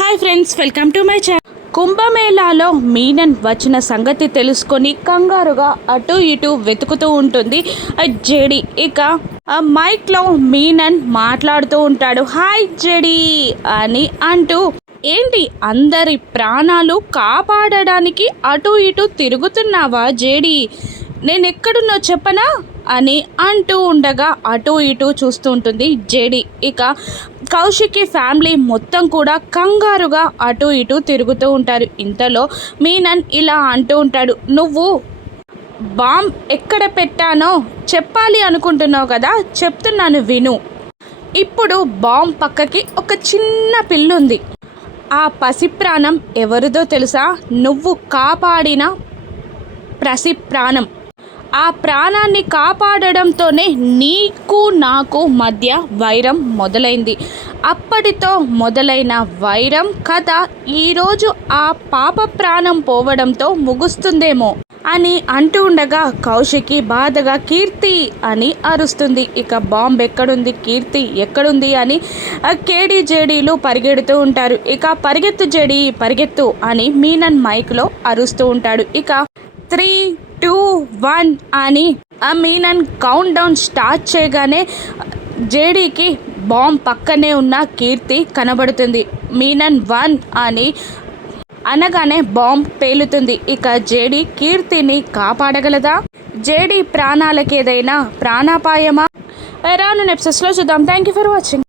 Hi friends, welcome to my channel. కుంభమేళాలో మీనన్ వచ్చిన సంగతి తెలుసుకొని కంగారుగా అటు ఇటు వెతుకుతూ ఉంటుంది జెడి. ఇక మైక్లో మీనన్ మాట్లాడుతూ ఉంటాడు. హాయ్ జెడి అని అంటూ, ఏంటి అందరి ప్రాణాలు కాపాడడానికి అటు ఇటు తిరుగుతున్నావా జేడి? నేను ఎక్కడున్నో చెప్పనా అని అంటూ ఉండగా అటు ఇటు చూస్తూ ఉంటుంది జేడి. ఇక కౌశికి ఫ్యామిలీ మొత్తం కూడా కంగారుగా అటు ఇటు తిరుగుతూ ఉంటారు. ఇంతలో మీనన్ ఇలా అంటూ ఉంటాడు, నువ్వు బాంబ్ ఎక్కడ పెట్టానో చెప్పాలి అనుకుంటున్నావు కదా, చెప్తున్నాను విను. ఇప్పుడు బాంబ్ పక్కకి ఒక చిన్న పిల్లుంది. ఆ పసిప్రాణం ఎవరిదో తెలుసా? నువ్వు కాపాడిన పసిప్రాణం. ఆ ప్రాణాన్ని కాపాడడంతోనే నీకు నాకు మధ్య వైరం మొదలైంది. అప్పటితో మొదలైన వైరం కథ ఈరోజు ఆ పాప ప్రాణం పోవడంతో ముగుస్తుందేమో అని అంటూ ఉండగా కౌశికి బాధగా కీర్తి అని అరుస్తుంది. ఇక బాంబ్ ఎక్కడుంది, కీర్తి ఎక్కడుంది అని కేడీ జేడీలు పరిగెడుతూ ఉంటారు. ఇక పరిగెత్తు జేడీ పరిగెత్తు అని మీనన్ మైక్లో అరుస్తూ ఉంటాడు. ఇక 3, 2, 1 అని మీనన్ కౌంట్ డౌన్ స్టార్ట్ చేయగానే జేడీకి బాంబ్ పక్కనే ఉన్న కీర్తి కనబడుతుంది. మీనన్ 1 అని అనగానే బాంబ్ పేలుతుంది. ఇక జేడీ కీర్తిని కాపాడగలదా? జేడీ ప్రాణాలకి ఏదైనా ప్రాణాపాయమా? రాను ఎపిసోడ్స్లో చూద్దాం. Thank you for watching.